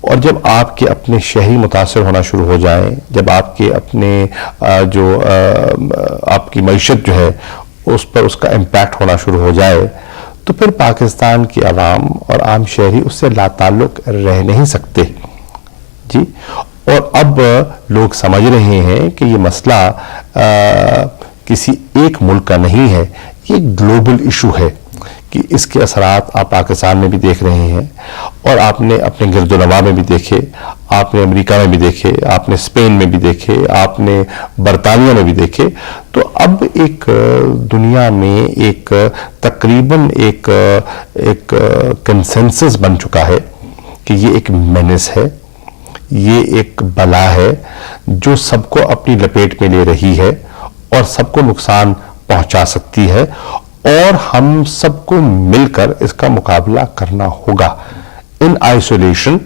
اور جب آپ کے اپنے شہری متاثر ہونا شروع ہو جائیں، جب آپ کے اپنے آپ کی معیشت جو ہے اس پر اس کا امپیکٹ ہونا شروع ہو جائے، تو پھر پاکستان کی عوام اور عام شہری اس سے لا تعلق رہ نہیں سکتے جی۔ اور اب لوگ سمجھ رہے ہیں کہ یہ مسئلہ کسی ایک ملک کا نہیں ہے، یہ گلوبل ایشو ہے کہ اس کے اثرات آپ پاکستان میں بھی دیکھ رہے ہیں، اور آپ نے اپنے گرد و نواح میں بھی دیکھے، آپ نے امریکہ میں بھی دیکھے، آپ نے اسپین میں بھی دیکھے، آپ نے برطانیہ میں بھی دیکھے۔ تو اب ایک دنیا میں ایک تقریباً ایک کنسنسس بن چکا ہے کہ یہ ایک مینس ہے، یہ ایک بلا ہے جو سب کو اپنی لپیٹ میں لے رہی ہے اور سب کو نقصان پہنچا سکتی ہے، اور ہم سب کو مل کر اس کا مقابلہ کرنا ہوگا ان آئسولیشن،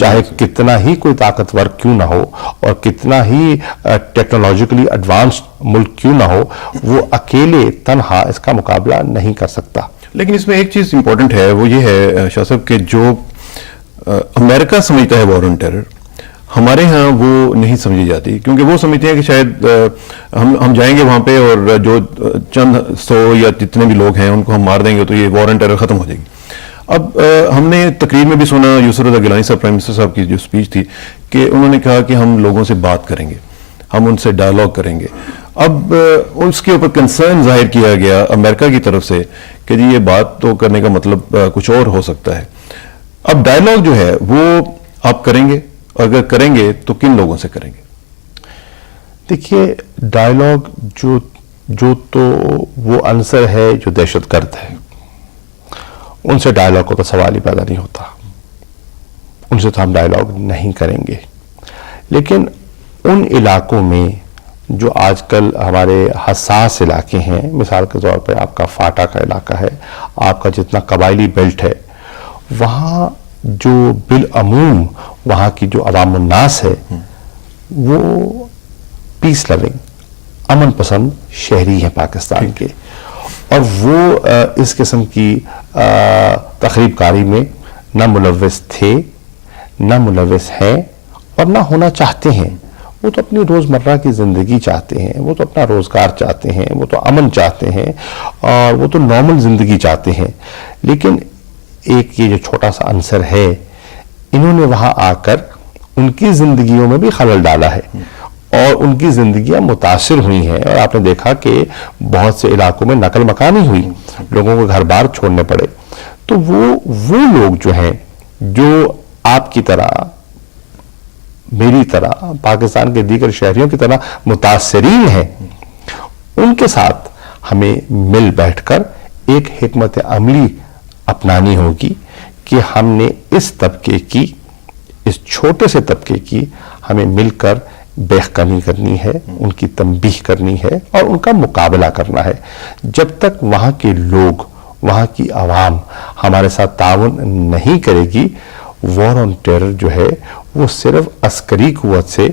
چاہے کتنا ہی کوئی طاقتور کیوں نہ ہو اور کتنا ہی ٹیکنالوجیکلی ایڈوانسڈ ملک کیوں نہ ہو، وہ اکیلے تنہا اس کا مقابلہ نہیں کر سکتا۔ لیکن اس میں ایک چیز امپورٹنٹ ہے، وہ یہ ہے شاہ صاحب کہ جو امریکہ سمجھتا ہے وار آن ٹیرر، ہمارے ہاں وہ نہیں سمجھی جاتی، کیونکہ وہ سمجھتے ہیں کہ شاید ہم جائیں گے وہاں پہ اور جو چند 100 یا جتنے بھی لوگ ہیں ان کو ہم مار دیں گے تو یہ وار آن ٹیرر ختم ہو جائے گی۔ اب ہم نے تقریر میں بھی سنا یوسف رضا گیلانی صاحب، پرائم منسٹر صاحب کی جو اسپیچ تھی، کہ انہوں نے کہا کہ ہم لوگوں سے بات کریں گے، ہم ان سے ڈائلاگ کریں گے۔ اب اس کے اوپر کنسرن ظاہر کیا گیا امریکہ کی طرف سے کہ جی یہ بات تو کرنے کا مطلب کچھ اور ہو سکتا ہے۔ اب ڈائلاگ جو ہے وہ آپ کریں گے، اگر کریں گے تو کن لوگوں سے کریں گے؟ دیکھیے، ڈائلاگ جو تو وہ عنصر ہے جو دہشت گرد ہے، ان سے ڈائلاگ کا تو سوال ہی پیدا نہیں ہوتا، ان سے تو ہم ڈائلاگ نہیں کریں گے۔ لیکن ان علاقوں میں جو آج کل ہمارے حساس علاقے ہیں، مثال کے طور پہ آپ کا فاٹا کا علاقہ ہے، آپ کا جتنا قبائلی بیلٹ ہے، وہاں جو بالعموم وہاں کی جو عوام الناس ہے وہ پیس لونگ، امن پسند شہری ہیں پاکستان کے، اور وہ اس قسم کی تخریب کاری میں نہ ملوث تھے، نہ ملوث ہیں، اور نہ ہونا چاہتے ہیں۔ وہ تو اپنی روزمرہ کی زندگی چاہتے ہیں، وہ تو اپنا روزگار چاہتے ہیں، وہ تو امن چاہتے ہیں، اور وہ تو نارمل زندگی چاہتے ہیں۔ لیکن ایک یہ جو چھوٹا سا عنصر ہے، انہوں نے وہاں آ کر ان کی زندگیوں میں بھی خلل ڈالا ہے، اور ان کی زندگیاں متاثر ہوئی ہیں، اور آپ نے دیکھا کہ بہت سے علاقوں میں نقل مکانی ہوئی، لوگوں کو گھر بار چھوڑنے پڑے۔ تو وہ لوگ جو ہیں، جو آپ کی طرح، میری طرح، پاکستان کے دیگر شہریوں کی طرح متاثرین ہیں، ان کے ساتھ ہمیں مل بیٹھ کر ایک حکمت عملی اپنانی ہوگی کہ ہم نے اس طبقے کی، اس چھوٹے سے طبقے کی ہمیں مل کر بہکمی کرنی ہے، ان کی تنبیہ کرنی ہے، اور ان کا مقابلہ کرنا ہے۔ جب تک وہاں کے لوگ، وہاں کی عوام ہمارے ساتھ تعاون نہیں کرے گی، وار آن ٹیرر جو ہے وہ صرف عسکری قوت سے،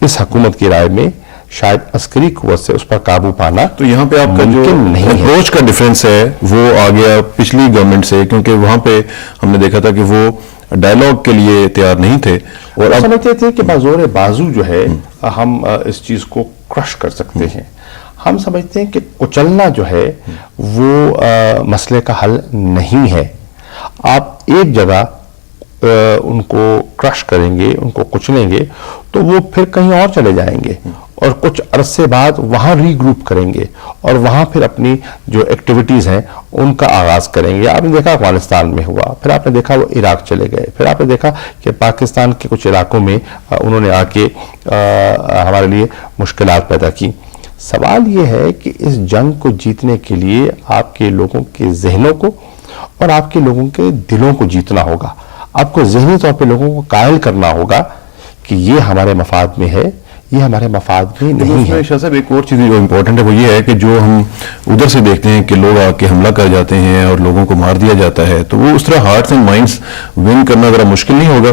اس حکومت کی رائے میں شاید عسکری قوت سے اس پر قابو پانا تو یہاں پہ آپ کا جو اپروچ کا ڈیفرنس ہے وہ آ گیا پچھلی گورنمنٹ سے، کیونکہ وہاں پہ ہم نے دیکھا تھا کہ وہ ڈائلاگ کے لیے تیار نہیں تھے، اور اب سمجھتے تھے کہ بازور بازو جو ہے ہم اس چیز کو کرش کر سکتے ہیں۔ ہم سمجھتے ہیں کہ کچلنا جو ہے وہ مسئلے کا حل نہیں ہے۔ آپ ایک جگہ ان کو کرش کریں گے، ان کو کچلیں گے، تو وہ پھر کہیں اور چلے جائیں گے، اور کچھ عرصے بعد وہاں ری گروپ کریں گے، اور وہاں پھر اپنی جو ایکٹیویٹیز ہیں ان کا آغاز کریں گے۔ آپ نے دیکھا افغانستان میں ہوا، پھر آپ نے دیکھا وہ عراق چلے گئے، پھر آپ نے دیکھا کہ پاکستان کے کچھ علاقوں میں انہوں نے آ کے ہمارے لیے مشکلات پیدا کی۔ سوال یہ ہے کہ اس جنگ کو جیتنے کے لیے آپ کے لوگوں کے ذہنوں کو اور آپ کے لوگوں کے دلوں کو جیتنا ہوگا۔ آپ کو ذہنی طور پہ لوگوں کو قائل کرنا ہوگا کہ یہ ہمارے مفاد میں ہے، یہ ہمارے مفاد میں نہیں ہے۔ شاہ صاحب ایک اور چیز جو امپورٹنٹ ہے وہ یہ ہے کہ جو ہم ادھر سے دیکھتے ہیں کہ لوگ آ کے حملہ کر جاتے ہیں اور لوگوں کو مار دیا جاتا ہے، تو وہ اس طرح ہارٹس اینڈ مائنڈس ون کرنا ذرا مشکل نہیں ہوگا؟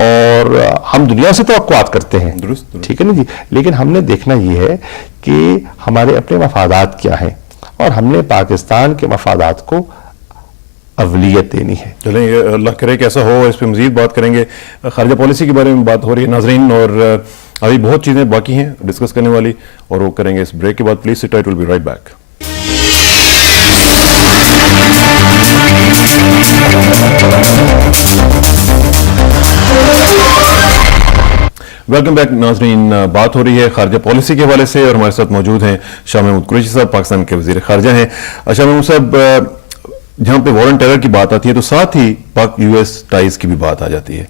اور ہم دنیا سے توقعات کرتے ہیں، درست۔ ٹھیک ہے نا جی، لیکن ہم نے دیکھنا یہ ہے کہ ہمارے اپنے مفادات کیا ہیں اور ہم نے پاکستان کے مفادات کو اولیت دینی ہے۔ چلیں یہ اللہ کرے کہ ایسا ہو، اس پہ مزید بات کریں گے۔ خارجہ پالیسی کے بارے میں بات ہو رہی ہے ناظرین، اور ابھی بہت چیزیں باقی ہیں ڈسکس کرنے والی، اور وہ کریں گے اس بریک کے بعد۔ Please sit tight, will be right back. Welcome back ناظرین، بات ہو رہی ہے خارجہ پالیسی کے حوالے سے، اور ہمارے ساتھ موجود ہیں شاہ محمود قریشی صاحب، پاکستان کے وزیر خارجہ ہیں۔ شاہ محمود صاحب، جہاں پہ وار آن ٹیرر کی بات آتی ہے تو ساتھ ہی پاک یو ایس ٹائز کی بھی بات آ جاتی ہے۔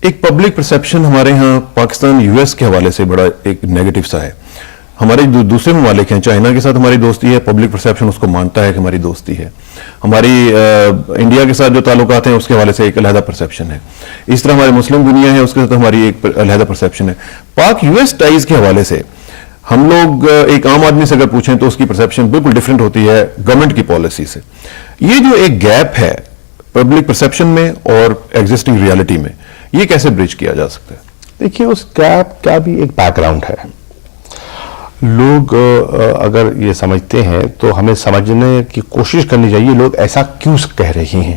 ایک پبلک پرسیپشن ہمارے ہاں پاکستان یو ایس کے حوالے سے بڑا ایک نیگیٹو سا ہے۔ ہمارے جو دوسرے ممالک ہیں، چائنا کے ساتھ ہماری دوستی ہے، پبلک پرسیپشن اس کو مانتا ہے کہ ہماری دوستی ہے۔ ہماری انڈیا کے ساتھ جو تعلقات ہیں اس کے حوالے سے ایک علیحدہ پرسیپشن ہے۔ اس طرح ہماری مسلم دنیا ہے، اس کے ساتھ ہماری ایک علیحدہ پرسیپشن ہے۔ پاک یو ایس ٹائز کے حوالے سے ہم لوگ ایک عام آدمی سے اگر پوچھیں تو اس کی پرسیپشن بالکل ڈیفرنٹ ہوتی ہے گورنمنٹ کی پالیسی سے۔ یہ جو ایک گیپ ہے پبلک پرسیپشن میں اور ایگزسٹنگ ریالٹی میں، یہ کیسے برج کیا جا سکتا ہے؟ دیکھیے، اس گیپ کا بھی ایک بیک گراؤنڈ ہے۔ لوگ اگر یہ سمجھتے ہیں تو ہمیں سمجھنے کی کوشش کرنی چاہیے لوگ ایسا کیوں کہہ رہے ہیں۔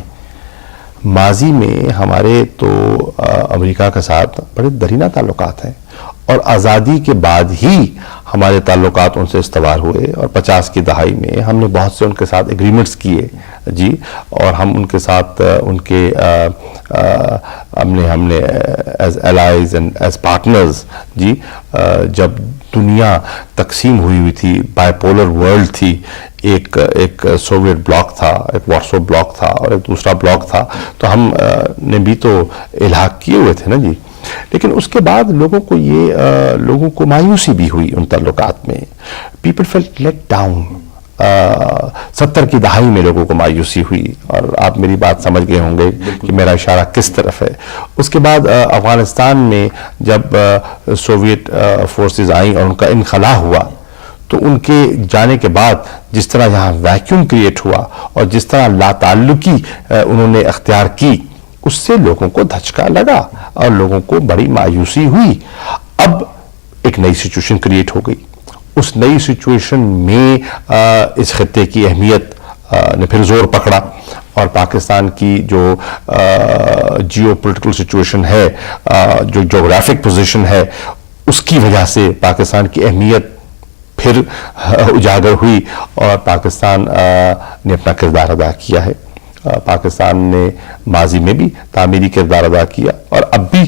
ماضی میں ہمارے تو امریکہ کے ساتھ بڑے درینہ تعلقات ہیں، اور آزادی کے بعد ہی ہمارے تعلقات ان سے استوار ہوئے، اور 50 کی دہائی میں ہم نے بہت سے ان کے ساتھ ایگریمنٹس کیے جی، اور ہم ان کے ساتھ ان کے ہم نے as allies and as partners جی، جب دنیا تقسیم ہوئی تھی، بائی پولر ورلڈ تھی، ایک سوویت بلاک تھا، ایک وارسو بلاک تھا، اور ایک دوسرا بلاک تھا، تو ہم نے بھی تو الحاق کیے ہوئے تھے نا جی۔ لیکن اس کے بعد لوگوں کو مایوسی بھی ہوئی ان تعلقات میں۔ People felt late down. 70 کی دہائی میں لوگوں کو مایوسی ہوئی، اور آپ میری بات سمجھ گئے ہوں گے کہ میرا اشارہ کس طرف ہے۔ اس کے بعد افغانستان میں جب سوویت فورسز آئیں اور ان کا انخلا ہوا، تو ان کے جانے کے بعد جس طرح یہاں ویکیوم کریٹ ہوا اور جس طرح لا تعلقی انہوں نے اختیار کی، اس سے لوگوں کو دھچکا لگا اور لوگوں کو بڑی مایوسی ہوئی۔ اب ایک نئی سچویشن کریٹ ہو گئی۔ اس نئی سچویشن میں اس خطے کی اہمیت نے پھر زور پکڑا، اور پاکستان کی جو جیو پولیٹیکل سچویشن ہے، جو جغرافک پوزیشن ہے، اس کی وجہ سے پاکستان کی اہمیت پھر اجاگر ہوئی، اور پاکستان نے اپنا کردار ادا کیا ہے۔ پاکستان نے ماضی میں بھی تعمیری کردار ادا کیا، اور اب بھی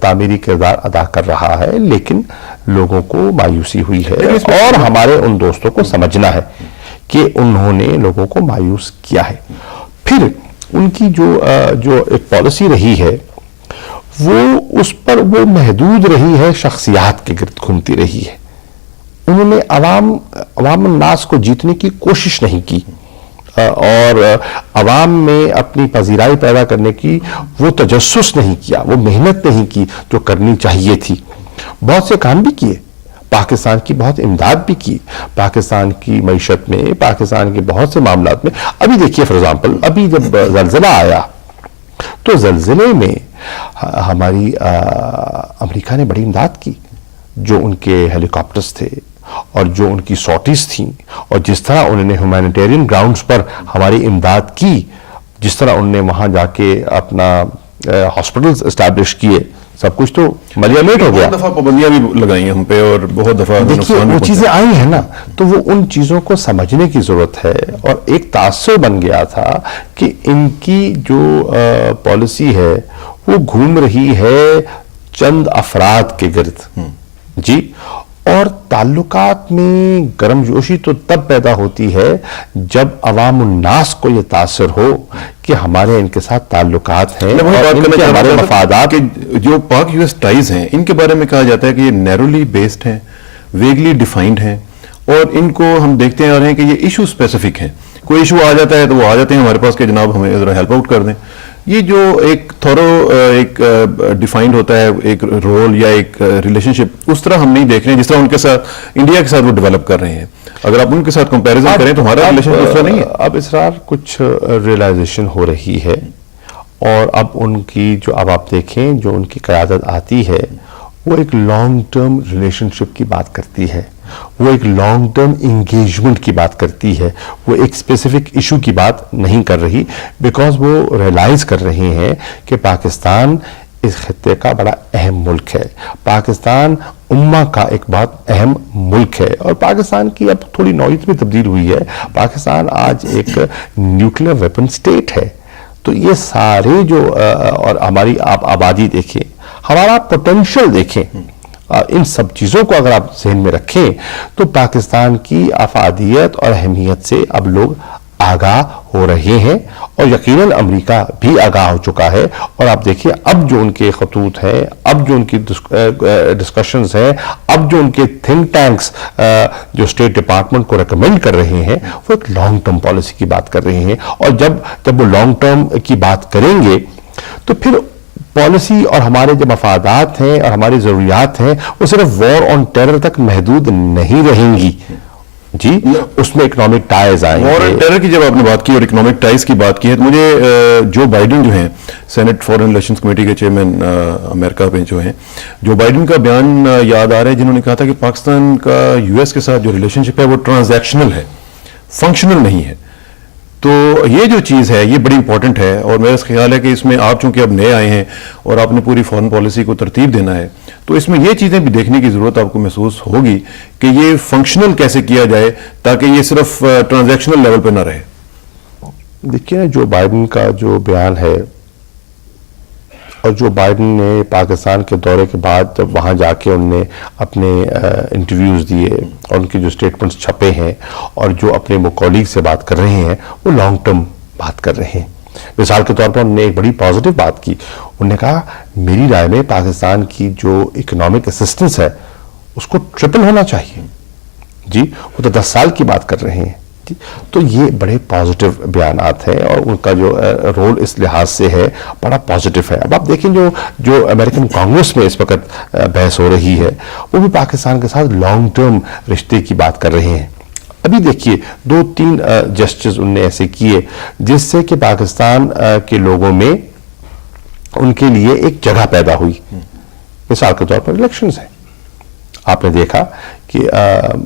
تعمیری کردار ادا کر رہا ہے، لیکن لوگوں کو مایوسی ہوئی ہے، اور ہمارے ان دوستوں کو سمجھنا ہے کہ انہوں نے لوگوں کو مایوس کیا ہے۔ پھر ان کی جو ایک پالیسی رہی ہے، وہ اس پر وہ محدود رہی ہے، شخصیات کے گرد گھومتی رہی ہے۔ انہوں نے عوام الناس کو جیتنے کی کوشش نہیں کی، اور عوام میں اپنی پذیرائی پیدا کرنے کی وہ تجسس نہیں کیا، وہ محنت نہیں کی جو کرنی چاہیے تھی۔ بہت سے کام بھی کیے، پاکستان کی بہت امداد بھی کی، پاکستان کی معیشت میں، پاکستان کے بہت سے معاملات میں۔ ابھی دیکھیے فار ایگزامپل، ابھی جب زلزلہ آیا تو زلزلے میں ہماری امریکہ نے بڑی امداد کی، جو ان کے ہیلی کاپٹرز تھے اور جو ان کی سارٹیز تھیں، اور جس طرح انہوں نے ہیومینیٹیرین گراؤنڈز پر ہماری امداد کی، جس طرح انہوں نے وہاں جا کے اپنا ہاسپٹلز اسٹیبلش کیے، سب کچھ تو ملیا میٹ ہو گیا۔ بہت دفعہ پابندیاں بھی لگائی ہیں ہم پہ، اور بہت دفعہ دیکھیے وہ چیزیں آئی ہیں نا، تو وہ ان چیزوں کو سمجھنے کی ضرورت ہے، اور ایک تاثر بن گیا تھا کہ ان کی جو پالیسی ہے وہ گھوم رہی ہے چند افراد کے گرد جی، اور تعلقات میں گرم جوشی تو تب پیدا ہوتی ہے جب عوام الناس کو یہ تاثر ہو کہ ہمارے ان کے ساتھ تعلقات ہیں، اور ان کے ہمارے مفادات۔ کہ جو پاک یو ایس ٹائز ہیں، ان کے بارے میں کہا جاتا ہے کہ یہ نیرولی بیسڈ ہیں، ویگلی ڈیفائنڈ ہیں، اور ان کو ہم دیکھتے آ رہے ہیں کہ یہ ایشو اسپیسیفک ہیں۔ کوئی ایشو آ جاتا ہے تو وہ آ جاتے ہیں ہمارے پاس کہ جناب ہمیں ذرا ہیلپ آؤٹ کر دیں۔ یہ جو ایک ایک ڈیفائنڈ ہوتا ہے ایک رول یا ایک ریلیشن شپ، اس طرح ہم نہیں دیکھ رہے ہیں جس طرح ان کے ساتھ انڈیا کے ساتھ وہ ڈیولپ کر رہے ہیں۔ اگر آپ ان کے ساتھ کمپیریزن کریں تو ہمارا ریلیشن اس طرح نہیں ہے۔ اب اسرار کچھ ریئلائزیشن ہو رہی ہے، اور اب ان کی جو اب آپ دیکھیں جو ان کی قیادت آتی ہے وہ ایک لانگ ٹرم ریلیشن شپ کی بات کرتی ہے، وہ ایک لانگ ٹرم انگیجمنٹ کی بات کرتی ہے، وہ ایک اسپیسیفک ایشو کی بات نہیں کر رہی، بیکاز وہ ریئلائز کر رہے ہیں کہ پاکستان اس خطے کا بڑا اہم ملک ہے، پاکستان امہ کا ایک بہت اہم ملک ہے، اور پاکستان کی اب تھوڑی نوعیت میں تبدیل ہوئی ہے، پاکستان آج ایک نیوکلیر ویپن سٹیٹ ہے۔ تو یہ سارے جو اور ہماری آپ آبادی دیکھیں، ہمارا پوٹینشل دیکھیں، ان سب چیزوں کو اگر آپ ذہن میں رکھیں تو پاکستان کی افادیت اور اہمیت سے اب لوگ آگاہ ہو رہے ہیں، اور یقیناً امریکہ بھی آگاہ ہو چکا ہے۔ اور آپ دیکھیے اب جو ان کے خطوط ہیں، اب جو ان کی ڈسکشنز ہیں، اب جو ان کے تھنک ٹینکس جو اسٹیٹ ڈپارٹمنٹ کو ریکمینڈ کر رہے ہیں، وہ ایک لانگ ٹرم پالیسی کی بات کر رہے ہیں، اور جب وہ لانگ ٹرم کی بات کریں گے تو پھر پالیسی اور ہمارے جو مفادات ہیں اور ہماری ضروریات ہیں وہ صرف وار آن ٹیرر تک محدود نہیں رہیں گی جی، اس میں اکنامک ٹائز آئیں گے۔ وار آن ٹیرر کی جب آپ نے بات کی اور اکنامک ٹائز کی بات کی ہے تو مجھے جو بائیڈن جو ہیں سینٹ فارن ریلیشنز کمیٹی کے چیئرمین امریکہ پہ جو ہیں، جو بائیڈن کا بیان یاد آ رہا ہے جنہوں نے کہا تھا کہ پاکستان کا یو ایس کے ساتھ جو ریلیشن شپ ہے وہ ٹرانزیکشنل ہے، فنکشنل نہیں ہے۔ تو یہ جو چیز ہے یہ بڑی امپورٹنٹ ہے، اور میرا خیال ہے کہ اس میں آپ چونکہ اب نئے آئے ہیں اور آپ نے پوری فارن پالیسی کو ترتیب دینا ہے تو اس میں یہ چیزیں بھی دیکھنے کی ضرورت آپ کو محسوس ہوگی کہ یہ فنکشنل کیسے کیا جائے تاکہ یہ صرف ٹرانزیکشنل لیول پہ نہ رہے۔ دیکھیے نا جو بائیڈن کا جو بیان ہے اور جو بائیڈن نے پاکستان کے دورے کے بعد جب وہاں جا کے انہوں نے اپنے انٹرویوز دیے اور ان کے جو سٹیٹمنٹس چھپے ہیں اور جو اپنے وہ کولیگ سے بات کر رہے ہیں وہ لانگ ٹرم بات کر رہے ہیں۔ مثال کے طور پر انہوں نے ایک بڑی پازیٹیو بات کی، انہوں نے کہا میری رائے میں پاکستان کی جو اکنامک اسسٹنس ہے اس کو ٹرپل ہونا چاہیے جی، وہ تو 10 سال کی بات کر رہے ہیں جی۔ تو یہ بڑے پازیٹیو بیانات ہیں اور ان کا جو رول اس لحاظ سے ہے بڑا پازیٹیو ہے۔ اب آپ دیکھیں جو امریکن کانگریس میں اس وقت بحث ہو رہی ہے وہ بھی پاکستان کے ساتھ لانگ ٹرم رشتے کی بات کر رہے ہیں۔ ابھی دیکھیے 2-3 جسچرز انہوں نے ایسے کیے جس سے کہ پاکستان کے لوگوں میں ان کے لیے ایک جگہ پیدا ہوئی۔ مثال کے طور پر الیکشنز ہیں، آپ نے دیکھا کہ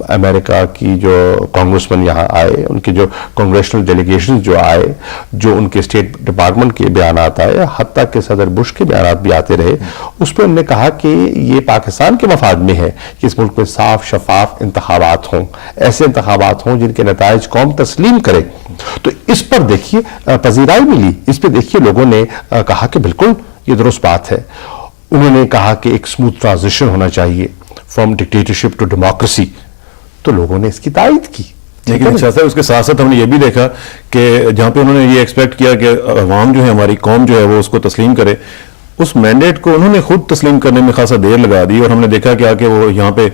امریکہ کی جو کانگریسمین یہاں آئے، ان کے جو کانگریشنل ڈیلیگیشن جو آئے، جو ان کے اسٹیٹ ڈپارٹمنٹ کے بیانات آئے، حتیٰ کہ صدر بش کے بیانات بھی آتے رہے، اس پہ انہوں نے کہا کہ یہ پاکستان کے مفاد میں ہے کہ اس ملک میں صاف شفاف انتخابات ہوں، ایسے انتخابات ہوں جن کے نتائج قوم تسلیم کرے۔ تو اس پر دیکھیے پذیرائی ملی، اس پہ دیکھیے لوگوں نے کہا کہ بالکل یہ درست بات ہے۔ انہوں نے کہا کہ ایک سموتھ ٹرانزیشن ہونا چاہیے فرام ڈکٹیٹرشپ ٹو ڈیموکریسی، تو لوگوں نے اس کی تائید کی۔ لیکن صاحب اس کے ساتھ ساتھ ہم نے یہ بھی دیکھا کہ جہاں پہ انہوں نے یہ ایکسپیکٹ کیا کہ عوام جو ہے ہماری قوم جو ہے وہ اس کو تسلیم کرے، اس مینڈیٹ کو انہوں نے خود تسلیم کرنے میں خاصا دیر لگا دی، اور ہم نے دیکھا کہ آکے وہ یہاں پہ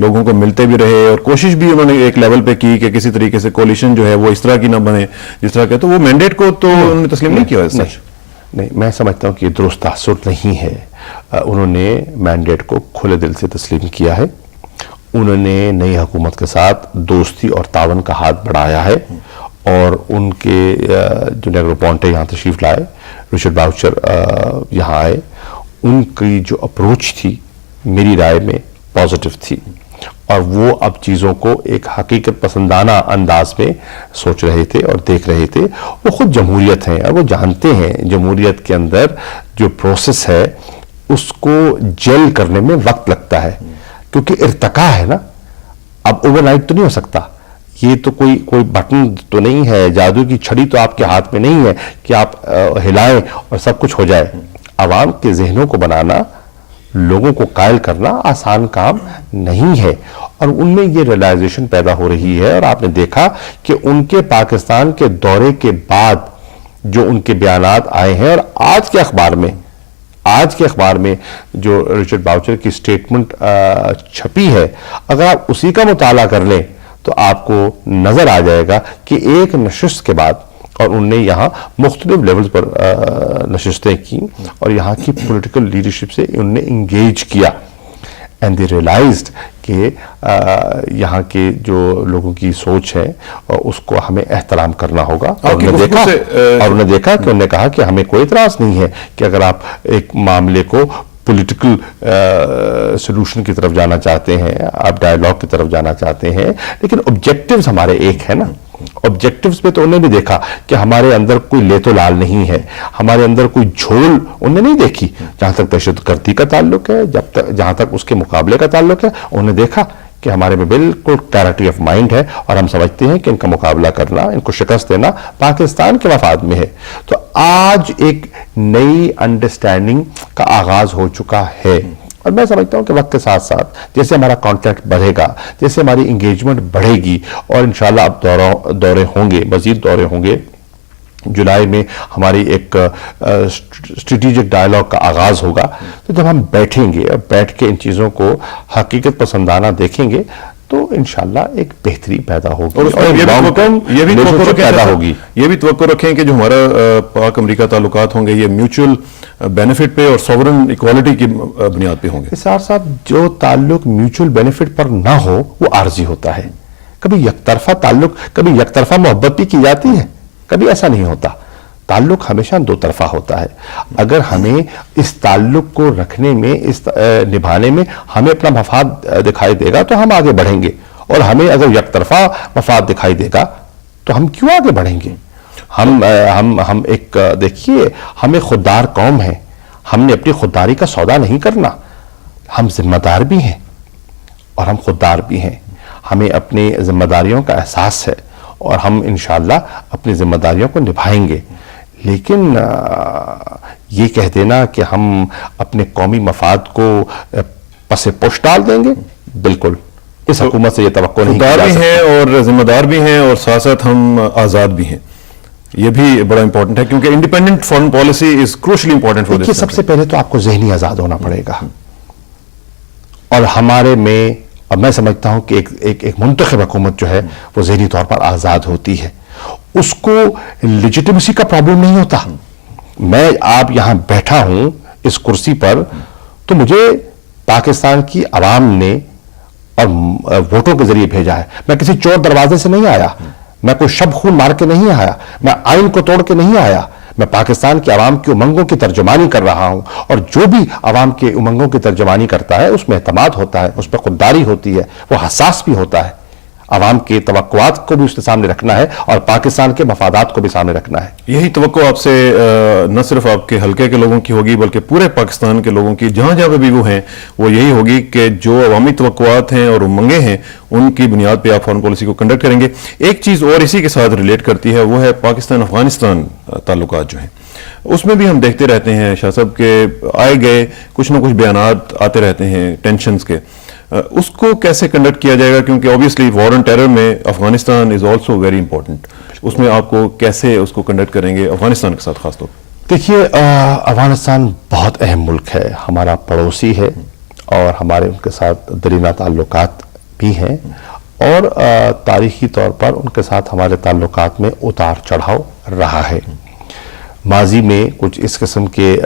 لوگوں کو ملتے بھی رہے اور کوشش بھی انہوں نے ایک لیول پہ کی کہ کسی طریقے سے کولیشن جو ہے وہ اس طرح کی نہ بنے جس طرح کہ، تو وہ مینڈیٹ کو تو انہوں نے تسلیم نہیں کیا۔ نہیں، میں سمجھتا ہوں کہ یہ درست تاثر نہیں ہے۔ انہوں نے مینڈیٹ کو کھلے دل سے تسلیم کیا ہے، انہوں نے نئی حکومت کے ساتھ دوستی اور تعاون کا ہاتھ بڑھایا ہے، اور ان کے جو نیگرو پونٹے یہاں تشریف لائے، رچرڈ باؤچر یہاں آئے، ان کی جو اپروچ تھی میری رائے میں پازیٹیو تھی، اور وہ اب چیزوں کو ایک حقیقت پسندانہ انداز میں سوچ رہے تھے اور دیکھ رہے تھے۔ وہ خود جمہوریت ہیں اور وہ جانتے ہیں جمہوریت کے اندر جو پروسیس ہے اس کو جیل کرنے میں وقت لگتا ہے، کیونکہ ارتقا ہے نا، اب اوور نائٹ تو نہیں ہو سکتا۔ یہ تو کوئی بٹن تو نہیں ہے، جادو کی چھڑی تو آپ کے ہاتھ میں نہیں ہے کہ آپ ہلائیں اور سب کچھ ہو جائے۔ عوام کے ذہنوں کو بنانا، لوگوں کو قائل کرنا آسان کام نہیں ہے، اور ان میں یہ ریلائزیشن پیدا ہو رہی ہے۔ اور آپ نے دیکھا کہ ان کے پاکستان کے دورے کے بعد جو ان کے بیانات آئے ہیں، اور آج کے اخبار میں جو رچرڈ باؤچر کی سٹیٹمنٹ چھپی ہے، اگر آپ اسی کا مطالعہ کر لیں تو آپ کو نظر آ جائے گا کہ ایک نشست کے بعد، اور انہوں نے یہاں مختلف لیولز پر نشستیں کی اور یہاں کی پولیٹیکل لیڈرشپ سے انہوں نے انگیج کیا، اینڈ دے ریئلائزڈ کہ یہاں کے جو لوگوں کی سوچ ہے اس کو ہمیں احترام کرنا ہوگا. اور انہوں نے دیکھا کہ انہوں نے کہا کہ ہمیں کوئی اعتراض نہیں ہے کہ اگر آپ ایک معاملے کو پولیٹیکل سولوشن کی طرف جانا چاہتے ہیں, آپ ڈائیلاگ کی طرف جانا چاہتے ہیں, لیکن آبجیکٹیوز ہمارے ایک ہے نا. آبجیکٹیوز پہ تو انہوں نے بھی دیکھا کہ ہمارے اندر کوئی لے تو لال نہیں ہے, ہمارے اندر کوئی جھول انہوں نے نہیں دیکھی. جہاں تک دہشت گردی کا تعلق ہے, جہاں تک اس کے مقابلے کا تعلق ہے, انہوں نے دیکھا کہ ہمارے میں بالکل کلیئرٹی آف مائنڈ ہے اور ہم سمجھتے ہیں کہ ان کا مقابلہ کرنا, ان کو شکست دینا پاکستان کے مفاد میں ہے. تو آج ایک نئی انڈرسٹینڈنگ کا آغاز ہو چکا ہے, اور میں سمجھتا ہوں کہ وقت کے ساتھ ساتھ جیسے ہمارا کانٹیکٹ بڑھے گا, جیسے ہماری انگیجمنٹ بڑھے گی, اور انشاءاللہ اب دورے ہوں گے, مزید دورے ہوں گے. جولائی میں ہماری ایک اسٹریٹجک ڈائیلاگ کا آغاز ہوگا. تو جب ہم بیٹھیں گے اور بیٹھ کے ان چیزوں کو حقیقت پسندانہ دیکھیں گے تو انشاءاللہ ایک بہتری پیدا ہوگی, یہ بھی توقع رکھیں کہ جو ہمارا پاک امریکہ تعلقات ہوں گے یہ میوچل بینیفٹ پہ اور سوورن ایکوالٹی کی بنیاد پہ ہوں گے. اسرار صاحب, جو تعلق میوچل بینیفٹ پر نہ ہو وہ عارضی ہوتا ہے. کبھی یک طرفہ تعلق, کبھی یک طرفہ محبت بھی کی جاتی ہے, کبھی ایسا نہیں ہوتا. تعلق ہمیشہ دو طرفہ ہوتا ہے. اگر ہمیں اس تعلق کو رکھنے میں, اس نبھانے میں ہمیں اپنا مفاد دکھائی دے گا تو ہم آگے بڑھیں گے, اور ہمیں اگر یک طرفہ مفاد دکھائی دے گا تو ہم کیوں آگے بڑھیں گے. ہم ایک دیکھیے, ہمیں خوددار قوم ہے, ہم نے اپنی خودداری کا سودا نہیں کرنا. ہم ذمہ دار بھی ہیں اور ہم خوددار بھی ہیں. ہمیں اپنی ذمہ داریوں کا احساس ہے اور ہم انشاءاللہ اپنی ذمہ داریوں کو نبھائیں گے. لیکن یہ کہہ دینا کہ ہم اپنے قومی مفاد کو پس پوش ڈال دیں گے, بالکل اس حکومت سے یہ توقع نہیں کی جا سکتی. بھی ہیں اور ذمہ دار بھی ہیں, اور ساتھ ساتھ ہم آزاد بھی ہیں. یہ بھی بڑا امپورٹنٹ ہے کیونکہ independent foreign policy is crucially important for this. سب سے پہلے تو آپ کو ذہنی آزاد ہونا پڑے گا, اور ہمارے میں, اور میں سمجھتا ہوں کہ ایک منتخب حکومت جو ہے وہ ذہنی طور پر آزاد ہوتی ہے. اس کو لیجیٹیمیسی کا پرابلم نہیں ہوتا. میں آپ یہاں بیٹھا ہوں اس کرسی پر تو مجھے پاکستان کی عوام نے اور ووٹوں کے ذریعے بھیجا ہے. میں کسی چور دروازے سے نہیں آیا, میں کوئی شب خون مار کے نہیں آیا, میں آئین کو توڑ کے نہیں آیا. میں پاکستان کی عوام کی امنگوں کی ترجمانی کر رہا ہوں, اور جو بھی عوام کے امنگوں کی ترجمانی کرتا ہے اس میں اعتماد ہوتا ہے, اس پہ خودداری ہوتی ہے, وہ حساس بھی ہوتا ہے. عوام کے توقعات کو بھی اس کے سامنے رکھنا ہے اور پاکستان کے مفادات کو بھی سامنے رکھنا ہے. یہی توقع آپ سے نہ صرف آپ کے حلقے کے لوگوں کی ہوگی بلکہ پورے پاکستان کے لوگوں کی, جہاں جہاں پہ بھی وہ ہیں, وہ یہی ہوگی کہ جو عوامی توقعات ہیں اور امنگیں ہیں ان کی بنیاد پہ آپ فارن پالیسی کو کنڈکٹ کریں گے. ایک چیز اور اسی کے ساتھ ریلیٹ کرتی ہے, وہ ہے پاکستان افغانستان تعلقات جو ہیں. اس میں بھی ہم دیکھتے رہتے ہیں شاہ صاحب کہ آئے گئے کچھ نہ کچھ بیانات آتے رہتے ہیں ٹینشنز کے. اس کو کیسے کنڈکٹ کیا جائے گا, کیونکہ اوبیسلی وار آن ٹیرر میں Afghanistan is also very important. اس میں آپ کو کیسے اس کو کنڈکٹ کریں گے افغانستان کے ساتھ خاص طور پر؟ دیکھیے, افغانستان بہت اہم ملک ہے, ہمارا پڑوسی ہے, اور ہمارے ان کے ساتھ دیرینہ تعلقات بھی ہیں, اور تاریخی طور پر ان کے ساتھ ہمارے تعلقات میں اتار چڑھاؤ رہا ہے. ماضی میں کچھ اس قسم کے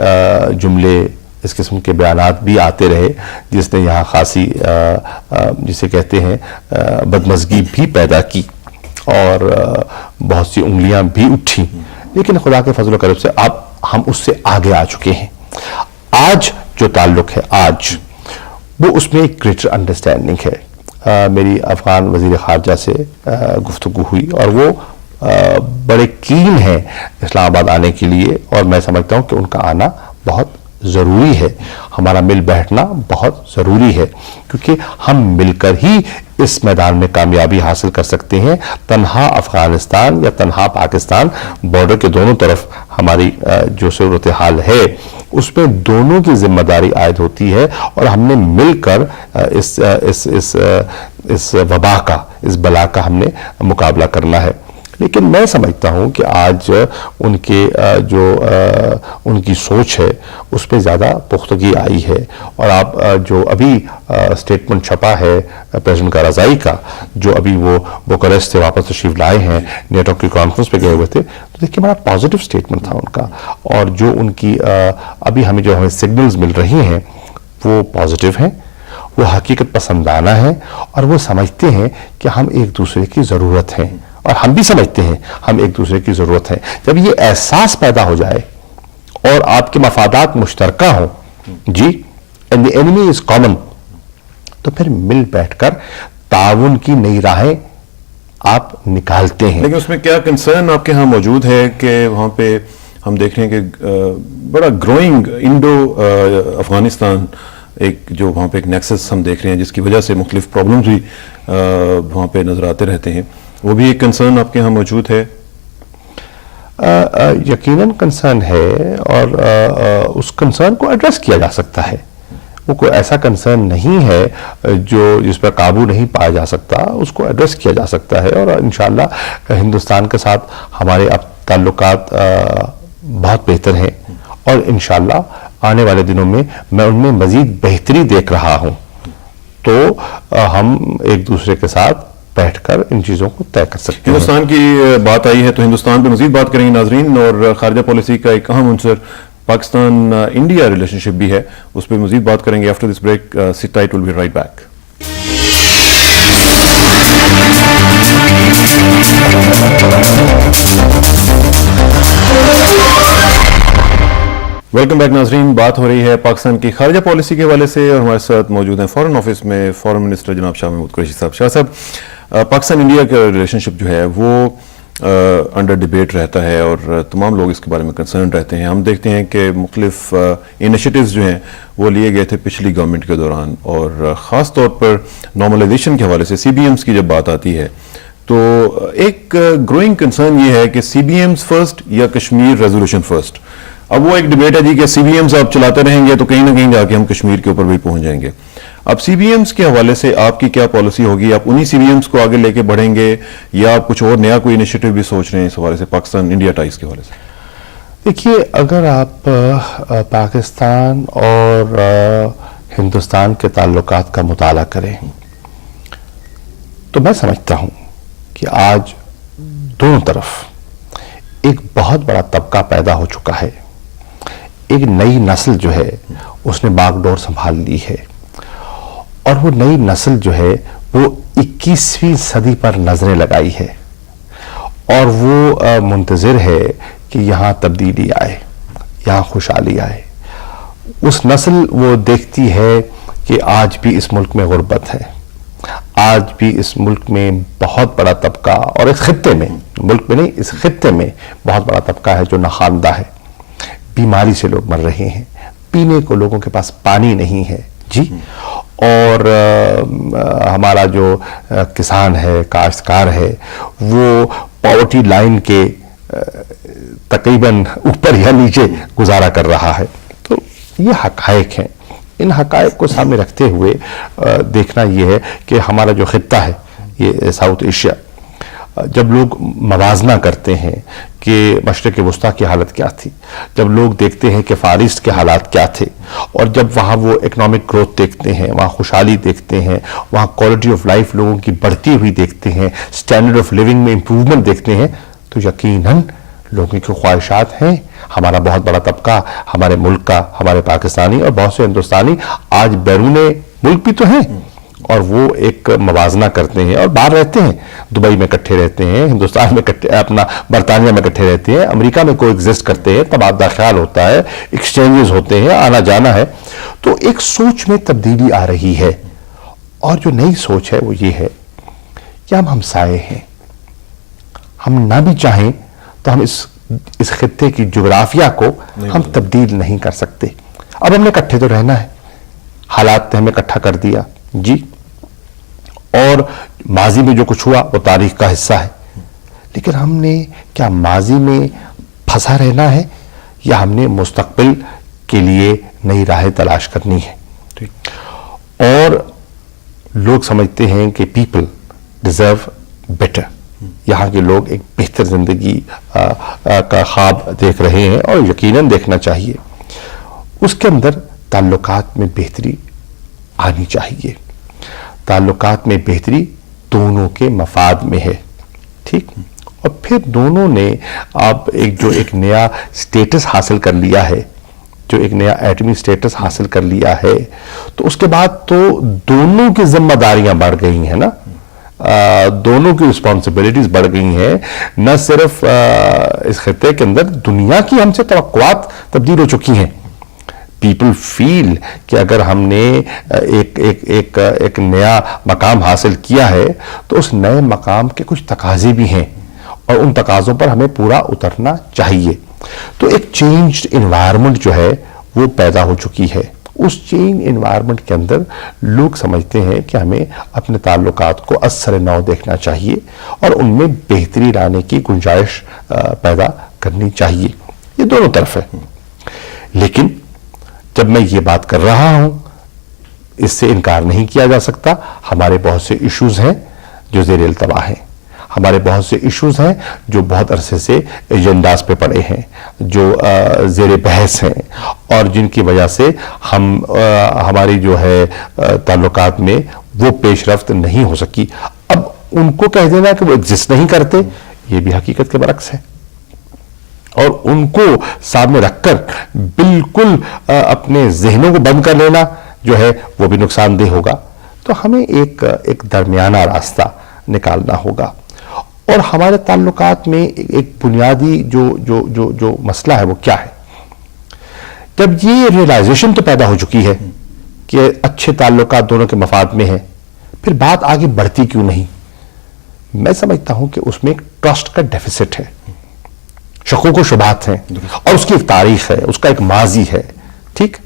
جملے, اس قسم کے بیانات بھی آتے رہے جس نے یہاں خاصی جسے کہتے ہیں بدمزگی بھی پیدا کی, اور بہت سی انگلیاں بھی اٹھی. لیکن خدا کے فضل و کرم سے اب ہم اس سے آگے آ چکے ہیں. آج جو تعلق ہے آج وہ اس میں ایک گریٹر انڈرسٹینڈنگ ہے. میری افغان وزیر خارجہ سے گفتگو ہوئی اور وہ بڑے کین ہیں اسلام آباد آنے کے لیے, اور میں سمجھتا ہوں کہ ان کا آنا بہت ضروری ہے. ہمارا مل بیٹھنا بہت ضروری ہے, کیونکہ ہم مل کر ہی اس میدان میں کامیابی حاصل کر سکتے ہیں. تنہا افغانستان یا تنہا پاکستان, بارڈر کے دونوں طرف ہماری جو صورتحال ہے اس میں دونوں کی ذمہ داری عائد ہوتی ہے, اور ہم نے مل کر اس وبا کا, اس بلا کا ہم نے مقابلہ کرنا ہے. لیکن میں سمجھتا ہوں کہ آج ان کے جو ان کی سوچ ہے اس پہ زیادہ پختگی آئی ہے. اور آپ جو ابھی سٹیٹمنٹ چھپا ہے پریزیڈنٹ کارزائی کا, جو ابھی وہ بوکارسٹ سے واپس تشریف لائے ہیں, نیٹو کی کانفرنس پہ گئے ہوئے تھے, تو دیکھیے بڑا پازیٹیو سٹیٹمنٹ تھا ان کا, اور جو ان کی ابھی ہمیں سگنلز مل رہی ہیں وہ پازیٹیو ہیں. وہ حقیقت پسندانہ ہیں اور وہ سمجھتے ہیں کہ ہم ایک دوسرے کی ضرورت ہیں، اور ہم بھی سمجھتے ہیں ہم ایک دوسرے کی ضرورت ہیں۔ جب یہ احساس پیدا ہو جائے اور آپ کے مفادات مشترکہ ہوں، جی، and the enemy is common, تو پھر مل بیٹھ کر تعاون کی نئی راہیں آپ نکالتے ہیں۔ لیکن اس میں کیا کنسرن آپ کے ہاں موجود ہے کہ وہاں پہ ہم دیکھ رہے ہیں کہ بڑا گروئنگ انڈو افغانستان ایک جو وہاں پہ ایک نیکسس ہم دیکھ رہے ہیں، جس کی وجہ سے مختلف پرابلمز بھی وہاں پہ نظر آتے رہتے ہیں، وہ بھی ایک کنسرن آپ کے ہاں موجود ہے؟ یقیناً کنسرن ہے، اور اس کنسرن کو ایڈریس کیا جا سکتا ہے۔ وہ کوئی ایسا کنسرن نہیں ہے جس پر قابو نہیں پایا جا سکتا، اس کو ایڈریس کیا جا سکتا ہے، اور انشاءاللہ ہندوستان کے ساتھ ہمارے اب تعلقات بہت بہتر ہیں، اور انشاءاللہ آنے والے دنوں میں میں ان میں مزید بہتری دیکھ رہا ہوں، تو ہم ایک دوسرے کے ساتھ بیٹھ کر ان چیزوں کو طے کر سکتے ہیں۔ ہندوستان کی بات آئی ہے تو ہندوستان پہ مزید بات کریں گے ناظرین، اور خارجہ پالیسی کا ایک اہم عنصر پاکستان انڈیا ریلیشن شپ بھی ہے، اس پہ مزید بات کریں گے after this break. Sit tight, will be right back. Welcome back ناظرین، بات ہو رہی ہے پاکستان کی خارجہ پالیسی کے حوالے سے، اور ہمارے ساتھ موجود ہیں فارن آفس میں فارن منسٹر جناب شاہ محمود قریشی صاحب۔ شاہ صاحب، پاکستان انڈیا کا ریلیشن شپ جو ہے وہ انڈر ڈیبیٹ رہتا ہے، اور تمام لوگ اس کے بارے میں کنسرن رہتے ہیں۔ ہم دیکھتے ہیں کہ مختلف انیشیٹیوز جو ہیں وہ لیے گئے تھے پچھلی گورنمنٹ کے دوران، اور خاص طور پر نارملائزیشن کے حوالے سے سی بی ایمز کی جب بات آتی ہے تو ایک گروئنگ کنسرن یہ ہے کہ سی بی ایمز فرسٹ یا کشمیر ریزولوشن فرسٹ۔ اب وہ ایک ڈیبیٹ ہے جی کہ سی بی ایمز آپ چلاتے رہیں گے تو کہیں نہ کہیں جا کے ہم کشمیر کے اوپر بھی پہنچ جائیں گے۔ اب سی بی ایمز کے حوالے سے آپ کی کیا پالیسی ہوگی؟ آپ انہی سی بی ایمز کو آگے لے کے بڑھیں گے یا آپ کچھ اور نیا کوئی انیشیٹو بھی سوچ رہے ہیں اس حوالے سے پاکستان انڈیا ٹائز کے حوالے سے؟ دیکھیے، اگر آپ پاکستان اور ہندوستان کے تعلقات کا مطالعہ کریں تو میں سمجھتا ہوں کہ آج دونوں طرف ایک بہت بڑا طبقہ پیدا ہو چکا ہے، ایک نئی نسل جو ہے اس نے باغ ڈور سنبھال لی ہے، اور وہ نئی نسل جو ہے وہ 21ویں صدی پر نظریں لگائی ہے، اور وہ منتظر ہے کہ یہاں تبدیلی آئے، یہاں خوشحالی آئے۔ اس نسل وہ دیکھتی ہے کہ آج بھی اس ملک میں غربت ہے، آج بھی اس ملک میں بہت بڑا طبقہ، اور اس خطے میں، ملک میں نہیں، اس خطے میں بہت بڑا طبقہ ہے جو ناخواندہ ہے، بیماری سے لوگ مر رہے ہیں، پینے کو لوگوں کے پاس پانی نہیں ہے، جی، اور ہمارا جو کسان ہے، کاشتکار ہے، وہ پاورٹی لائن کے تقریباً اوپر یا نیچے گزارا کر رہا ہے۔ تو یہ حقائق ہیں، ان حقائق کو سامنے رکھتے ہوئے دیکھنا یہ ہے کہ ہمارا جو خطہ ہے یہ ساؤتھ ایشیا، جب لوگ موازنہ کرتے ہیں کہ مشرق وسطیٰ کی حالت کیا تھی، جب لوگ دیکھتے ہیں کہ فار ایسٹ کے حالات کیا تھے، اور جب وہاں وہ اکنامک گروتھ دیکھتے ہیں، وہاں خوشحالی دیکھتے ہیں، وہاں کوالٹی آف لائف لوگوں کی بڑھتی ہوئی دیکھتے ہیں، سٹینڈرڈ آف لیونگ میں امپروومنٹ دیکھتے ہیں، تو یقیناً لوگوں کی خواہشات ہیں۔ ہمارا بہت بڑا طبقہ ہمارے ملک کا، ہمارے پاکستانی اور بہت سے ہندوستانی آج بیرون ملک بھی تو ہیں، اور وہ ایک موازنہ کرتے ہیں اور باہر رہتے ہیں، دبئی میں اکٹھے رہتے ہیں، ہندوستان میں اپنا برطانیہ میں اکٹھے رہتے ہیں، امریکہ میں کو ایگزسٹ کرتے ہیں، تبادلہ خیال ہوتا ہے، ایکسچینجز ہوتے ہیں، آنا جانا ہے، تو ایک سوچ میں تبدیلی آ رہی ہے۔ اور جو نئی سوچ ہے وہ یہ ہے کہ ہم ہمسائے ہیں، ہم نہ بھی چاہیں تو ہم اس خطے کی جغرافیہ کو ہم تبدیل نہیں کر سکتے۔ اب ہم نے اکٹھے تو رہنا ہے، حالات نے ہمیں اکٹھا کر دیا، جی، اور ماضی میں جو کچھ ہوا وہ تاریخ کا حصہ ہے، لیکن ہم نے کیا ماضی میں پھنسا رہنا ہے یا ہم نے مستقبل کے لیے نئی راہیں تلاش کرنی ہے؟ اور لوگ سمجھتے ہیں کہ پیپل ڈیزرو بیٹر، یہاں کے لوگ ایک بہتر زندگی کا خواب دیکھ رہے ہیں، اور یقیناً دیکھنا چاہیے۔ اس کے اندر تعلقات میں بہتری آنی چاہیے، تعلقات میں بہتری دونوں کے مفاد میں ہے، ٹھیک، اور پھر دونوں نے اب ایک نیا سٹیٹس حاصل کر لیا ہے، جو ایک نیا ایٹمی سٹیٹس حاصل کر لیا ہے، تو اس کے بعد تو دونوں کی ذمہ داریاں بڑھ گئی ہیں نا، دونوں کی رسپانسبلٹیز بڑھ گئی ہیں. نہ صرف اس خطے کے اندر دنیا کی ہم سے توقعات تبدیل ہو چکی ہیں. پیپل فیل کہ اگر ہم نے ایک نیا مقام حاصل کیا ہے تو اس نئے مقام کے کچھ تقاضے بھی ہیں اور ان تقاضوں پر ہمیں پورا اترنا چاہیے. تو ایک چینجڈ انوائرمنٹ جو ہے وہ پیدا ہو چکی ہے. اس چینج انوائرمنٹ کے اندر لوگ سمجھتے ہیں کہ ہمیں اپنے تعلقات کو از سر نو دیکھنا چاہیے اور ان میں بہتری لانے کی گنجائش پیدا کرنی چاہیے. یہ دونوں طرف ہے. لیکن جب میں یہ بات کر رہا ہوں اس سے انکار نہیں کیا جا سکتا، ہمارے بہت سے ایشوز ہیں جو زیر التوا ہیں، ہمارے بہت سے ایشوز ہیں جو بہت عرصے سے ایجنڈاز پہ پڑے ہیں، جو زیر بحث ہیں اور جن کی وجہ سے ہماری جو ہے تعلقات میں وہ پیش رفت نہیں ہو سکی. اب ان کو کہہ دینا کہ وہ ایگزسٹ نہیں کرتے، یہ بھی حقیقت کے برعکس ہے. اور ان کو سامنے رکھ کر بالکل اپنے ذہنوں کو بند کر لینا جو ہے وہ بھی نقصان دہ ہوگا. تو ہمیں ایک درمیانہ راستہ نکالنا ہوگا. اور ہمارے تعلقات میں ایک بنیادی جو مسئلہ ہے وہ کیا ہے؟ جب یہ ریئلائزیشن تو پیدا ہو چکی ہے کہ اچھے تعلقات دونوں کے مفاد میں ہیں، پھر بات آگے بڑھتی کیوں نہیں؟ میں سمجھتا ہوں کہ اس میں ایک ٹرسٹ کا ڈیفیسٹ ہے، شکوک و شبہات ہیں اور اس کی ایک تاریخ ہے، اس کا ایک ماضی ہے. ٹھیک،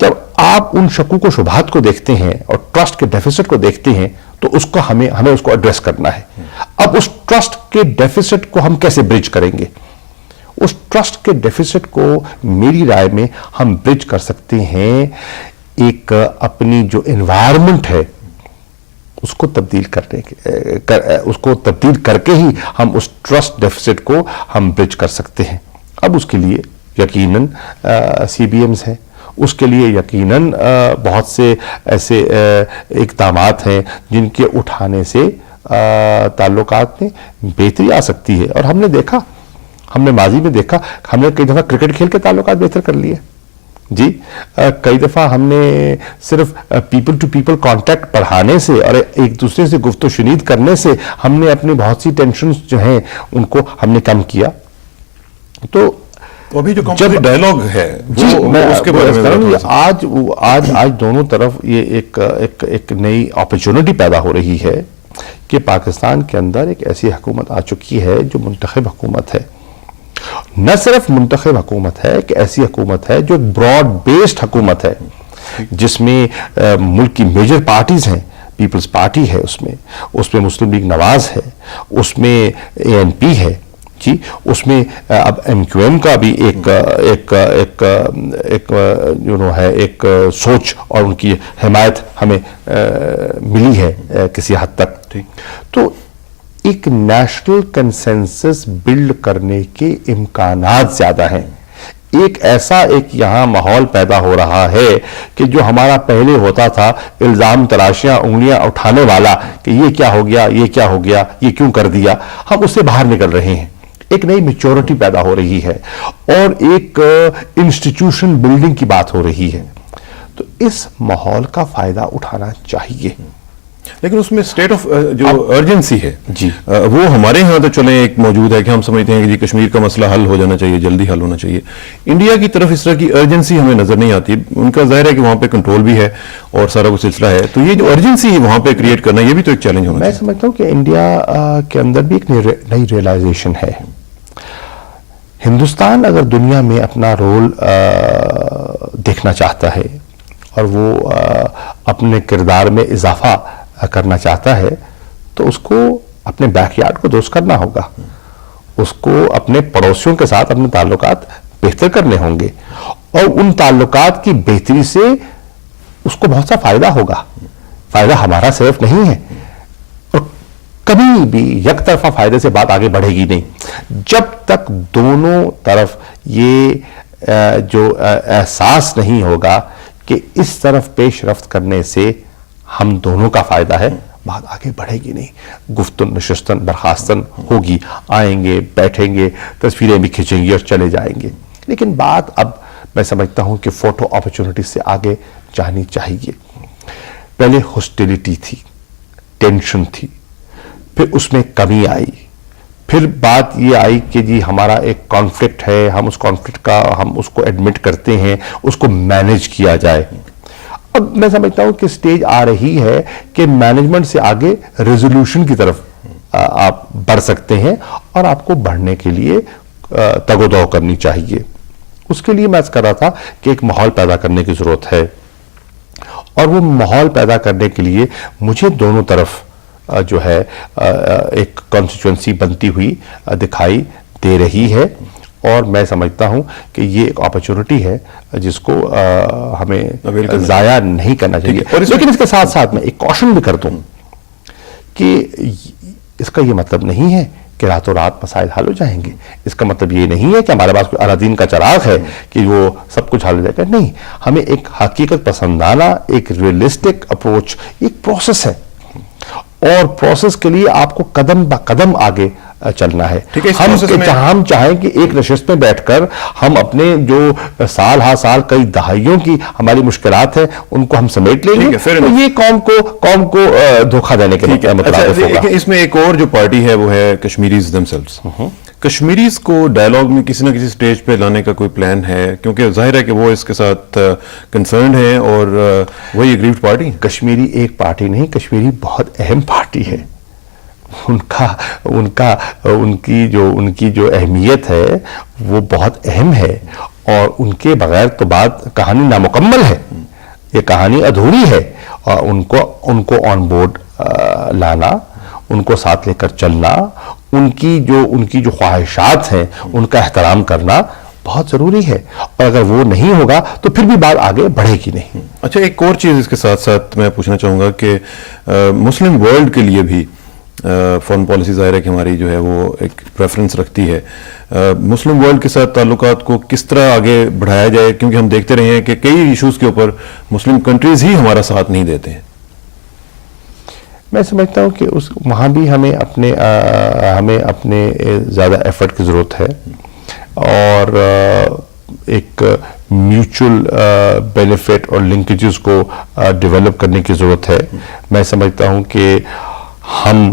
جب آپ ان شکوک و شبہات کو دیکھتے ہیں اور ٹرسٹ کے ڈیفیسٹ کو دیکھتے ہیں تو اس کو ہمیں اس کو ایڈریس کرنا ہے. اب اس ٹرسٹ کے ڈیفیسٹ کو ہم کیسے برج کریں گے؟ اس ٹرسٹ کے ڈیفیسٹ کو میری رائے میں ہم برج کر سکتے ہیں ایک اپنی جو انوائرمنٹ ہے اس کو تبدیل کر کے ہی ہم اس ٹرسٹ ڈیفیسٹ کو ہم برج کر سکتے ہیں. اب اس کے لیے یقیناً سی بی ایمز ہیں، اس کے لیے یقیناً بہت سے ایسے اقدامات ہیں جن کے اٹھانے سے تعلقات میں بہتری آ سکتی ہے. اور ہم نے دیکھا، ہم نے ماضی میں دیکھا، ہم نے کئی دفعہ کرکٹ کھیل کے تعلقات بہتر کر لیے. جی، کئی دفعہ ہم نے صرف پیپل ٹو پیپل کانٹیکٹ بڑھانے سے اور ایک دوسرے سے گفت و شنید کرنے سے ہم نے اپنی بہت سی ٹینشنز جو ہیں ان کو ہم نے کم کیا. تو ابھی جو کمپلیٹ ڈائیلاگ ہے میں اس کے بارے میں آج دونوں طرف یہ ایک نئی اپرچونٹی پیدا ہو رہی ہے کہ پاکستان کے اندر ایک ایسی حکومت آ چکی ہے جو منتخب حکومت ہے. نہ صرف منتخب حکومت ہے کہ ایسی حکومت ہے جو براڈ بیسڈ حکومت ہے جس میں ملک کی میجر پارٹیز ہیں. پیپلز پارٹی ہے، اس میں مسلم لیگ نواز ہے، اس میں اے این پی ہے، جی، اس میں اب ایم کیو ایم کا بھی ایک سوچ اور ان کی حمایت ہمیں ملی ہے کسی حد تک. تو ایک نیشنل کنسنسس بلڈ کرنے کے امکانات زیادہ ہیں. ایک ایسا یہاں ماحول پیدا ہو رہا ہے کہ جو ہمارا پہلے ہوتا تھا الزام تراشیاں، انگلیاں اٹھانے والا کہ یہ کیا ہو گیا، یہ کیا ہو گیا، یہ کیوں کر دیا، ہم اس سے باہر نکل رہے ہیں. ایک نئی میچورٹی پیدا ہو رہی ہے اور ایک انسٹیٹیوشن بلڈنگ کی بات ہو رہی ہے. تو اس ماحول کا فائدہ اٹھانا چاہیے. لیکن اس میں سٹیٹ آف جو ارجنسی ہے جی، وہ ہمارے ہاں تو چلیں ایک موجود ہے کہ ہم سمجھتے ہیں کہ جی کشمیر کا مسئلہ حل ہو جانا چاہیے، جلدی حل ہونا چاہیے. انڈیا کی طرف اس طرح کی ارجنسی ہمیں نظر نہیں آتی. ان کا ظاہر ہے کہ وہاں پہ کنٹرول بھی ہے اور سارا کچھ سلسلہ ہے. تو یہ جو ارجنسی ہے وہاں پہ کریٹ کرنا، یہ بھی تو ایک چیلنج ہونا چاہیے. میں سمجھتا ہوں کہ انڈیا کے اندر بھی ایک نئی ریئلائزیشن ہے. ہندوستان اگر دنیا میں اپنا رول دیکھنا چاہتا ہے اور وہ اپنے کردار میں اضافہ کرنا چاہتا ہے تو اس کو اپنے بیک یارڈ کو درست کرنا ہوگا. اس کو اپنے پڑوسیوں کے ساتھ اپنے تعلقات بہتر کرنے ہوں گے اور ان تعلقات کی بہتری سے اس کو بہت سا فائدہ ہوگا. فائدہ ہمارا صرف نہیں ہے اور کبھی بھی یک طرفہ فائدے سے بات آگے بڑھے گی نہیں جب تک دونوں طرف یہ جو احساس نہیں ہوگا کہ اس طرف پیش رفت کرنے سے ہم دونوں کا فائدہ ہے، بات آگے بڑھے گی نہیں. گفتن نشستن برخاستن ہوگی، آئیں گے، بیٹھیں گے، تصویریں بھی کھینچیں گے اور چلے جائیں گے. لیکن بات اب میں سمجھتا ہوں کہ فوٹو اپرچونٹی سے آگے جانی چاہیے. پہلے ہاسٹیلٹی تھی, ٹینشن تھی, پھر اس میں کمی آئی, پھر بات یہ آئی کہ جی ہمارا ایک کانفلکٹ ہے, ہم اس کانفلکٹ کا ہم اس کو ایڈمٹ کرتے ہیں, اس کو مینیج کیا جائے. اب میں سمجھتا ہوں کہ سٹیج آ رہی ہے کہ مینجمنٹ سے آگے ریزولوشن کی طرف آپ بڑھ سکتے ہیں, اور آپ کو بڑھنے کے لیے تگ و دو کرنی چاہیے. اس کے لیے میں کر رہا تھا کہ ایک ماحول پیدا کرنے کی ضرورت ہے, اور وہ ماحول پیدا کرنے کے لیے مجھے دونوں طرف جو ہے ایک کانسٹیچوئنسی بنتی ہوئی دکھائی دے رہی ہے, اور میں سمجھتا ہوں کہ یہ ایک اپرچونٹی ہے جس کو ہمیں ضائع نہیں کرنا چاہیے. لیکن اس کے ساتھ ساتھ میں ایک کوشن بھی کر دوں کہ اس کا یہ مطلب نہیں ہے کہ راتوں رات مسائل حل ہو جائیں گے. اس کا مطلب یہ نہیں ہے کہ ہمارے پاس کوئی الادین کا چراغ ہے کہ وہ سب کچھ حل ہو جائے گا. نہیں, ہمیں ایک حقیقت پسندانہ, ایک ریئلسٹک اپروچ, ایک پروسیس ہے, اور پروسیس کے لیے آپ کو قدم با قدم آگے چلنا ہے. ہم چاہیں کہ ایک نشست میں بیٹھ کر ہم اپنے جو سال ہا سال کئی دہائیوں کی ہماری مشکلات ہیں ان کو ہم سمیٹ لیں گے, تو یہ قوم کو دھوکہ دینے کے لیے مترادف ہوگا. اس میں ایک اور جو پارٹی ہے وہ ہے کشمیریز دمسیلوز. کشمیریز کو ڈائلاگ میں کسی نہ کسی سٹیج پہ لانے کا کوئی پلان ہے؟ کیونکہ ظاہر ہے کہ وہ اس کے ساتھ کنسرنڈ ہیں, اور وہی اگریوڈ پارٹی ہے. کشمیری ایک پارٹی نہیں, کشمیری بہت اہم پارٹی ہے. ان کی جو اہمیت ہے وہ بہت اہم ہے, اور ان کے بغیر تو بات کہانی نامکمل ہے, یہ کہانی ادھوری ہے. اور ان کو آن بورڈ لانا, ان کو ساتھ لے کر چلنا, ان کی جو خواہشات ہیں ان کا احترام کرنا بہت ضروری ہے. اور اگر وہ نہیں ہوگا تو پھر بھی بات آگے بڑھے گی نہیں. اچھا, ایک اور چیز اس کے ساتھ ساتھ میں پوچھنا چاہوں گا کہ مسلم ورلڈ کے لیے بھی فارن پالیسی ظاہر ہے کہ ہماری جو ہے وہ ایک پریفرنس رکھتی ہے. مسلم ورلڈ کے ساتھ تعلقات کو کس طرح آگے بڑھایا جائے, کیونکہ ہم دیکھتے رہے ہیں کہ کئی ایشوز کے اوپر مسلم کنٹریز ہی ہمارا ساتھ نہیں دیتے ہیں. میں سمجھتا ہوں کہ وہاں بھی ہمیں اپنے زیادہ ایفرٹ کی ضرورت ہے, اور ایک میوچل بینیفٹ اور لنکیجز کو ڈیولپ کرنے کی ضرورت ہے. میں سمجھتا ہوں کہ ہم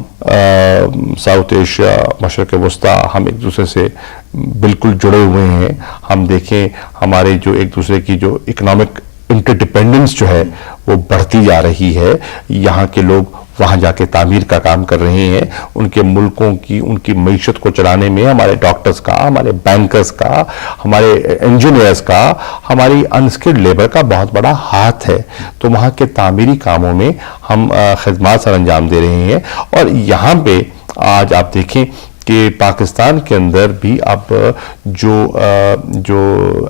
ساؤتھ ایشیا, مشرق وسطیٰ, ہم ایک دوسرے سے بالکل جڑے ہوئے ہیں. ہم دیکھیں ہمارے جو ایک دوسرے کی جو اکنامک انٹرڈیپینڈنس جو ہے وہ بڑھتی جا رہی ہے. یہاں کے لوگ وہاں جا کے تعمیر کا کام کر رہے ہیں. ان کے ملکوں کی ان کی معیشت کو چلانے میں ہمارے ڈاکٹرز کا, ہمارے بینکرز کا, ہمارے انجینئرز کا, ہماری انسکلڈ لیبر کا بہت بڑا ہاتھ ہے. تو وہاں کے تعمیری کاموں میں ہم خدمات سر انجام دے رہے ہیں. اور یہاں پہ آج آپ دیکھیں کہ پاکستان کے اندر بھی اب جو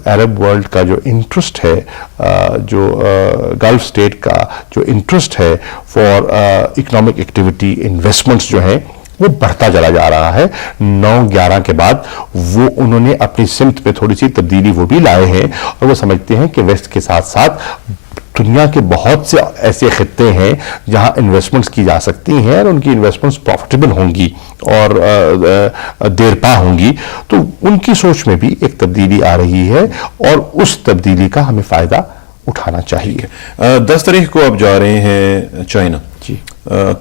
عرب ورلڈ کا جو انٹرسٹ ہے, جو گلف سٹیٹ کا جو انٹرسٹ ہے فار اکنامک ایکٹیویٹی, انویسٹمنٹس جو ہیں وہ بڑھتا چلا جا رہا ہے. 9/11 کے بعد وہ انہوں نے اپنی سمت پہ تھوڑی سی تبدیلی وہ بھی لائے ہیں, اور وہ سمجھتے ہیں کہ ویسٹ کے ساتھ ساتھ دنیا کے بہت سے ایسے خطے ہیں جہاں انویسٹمنٹس کی جا سکتی ہیں, اور ان کی انویسٹمنٹس پروفٹیبل ہوں گی اور دیر پا ہوں گی. تو ان کی سوچ میں بھی ایک تبدیلی آ رہی ہے, اور اس تبدیلی کا ہمیں فائدہ اٹھانا چاہیے. 10 تاریخ کو آپ جا رہے ہیں چائنا. جی,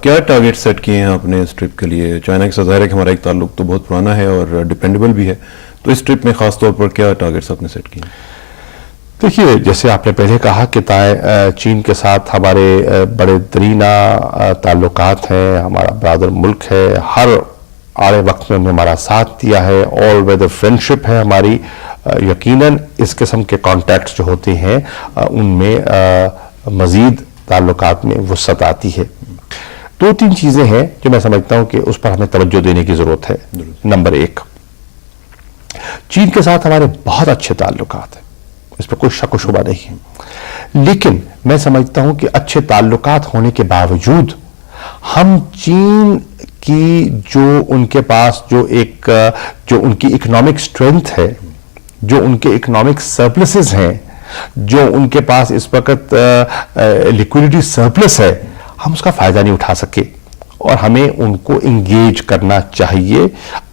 کیا ٹارگیٹ سیٹ کیے ہیں اپنے اس ٹرپ کے لیے؟ چائنا کے ساتھ ظاہر ہے کہ ہمارا ایک تعلق تو بہت پرانا ہے اور ڈیپینڈیبل بھی ہے, تو اس ٹرپ میں خاص طور پر کیا ٹارگیٹس آپ نے سیٹ کیے ہیں؟ دیکھیے, جیسے آپ نے پہلے کہا کہ چین کے ساتھ ہمارے بڑے درینا تعلقات ہیں, ہمارا برادر ملک ہے, ہر آڑے وقت میں ہمارا ساتھ دیا ہے, آل ویدر فرینڈشپ ہے ہماری. یقیناً اس قسم کے کانٹیکٹس جو ہوتے ہیں ان میں مزید تعلقات میں وسعت آتی ہے. 2-3 چیزیں ہیں جو میں سمجھتا ہوں کہ اس پر ہمیں توجہ دینے کی ضرورت ہے. نمبر 1, چین کے ساتھ ہمارے بہت اچھے تعلقات ہیں, اس پہ کوئی شک و شبہ نہیں ہے. لیکن میں سمجھتا ہوں کہ اچھے تعلقات ہونے کے باوجود ہم چین کی جو ان کے پاس جو ان کی اکنامک سٹرینتھ ہے, جو ان کے اکنامک سرپلسز ہیں, جو ان کے پاس اس وقت لیکوڈیٹی سرپلس ہے, ہم اس کا فائدہ نہیں اٹھا سکے. اور ہمیں ان کو انگیج کرنا چاہیے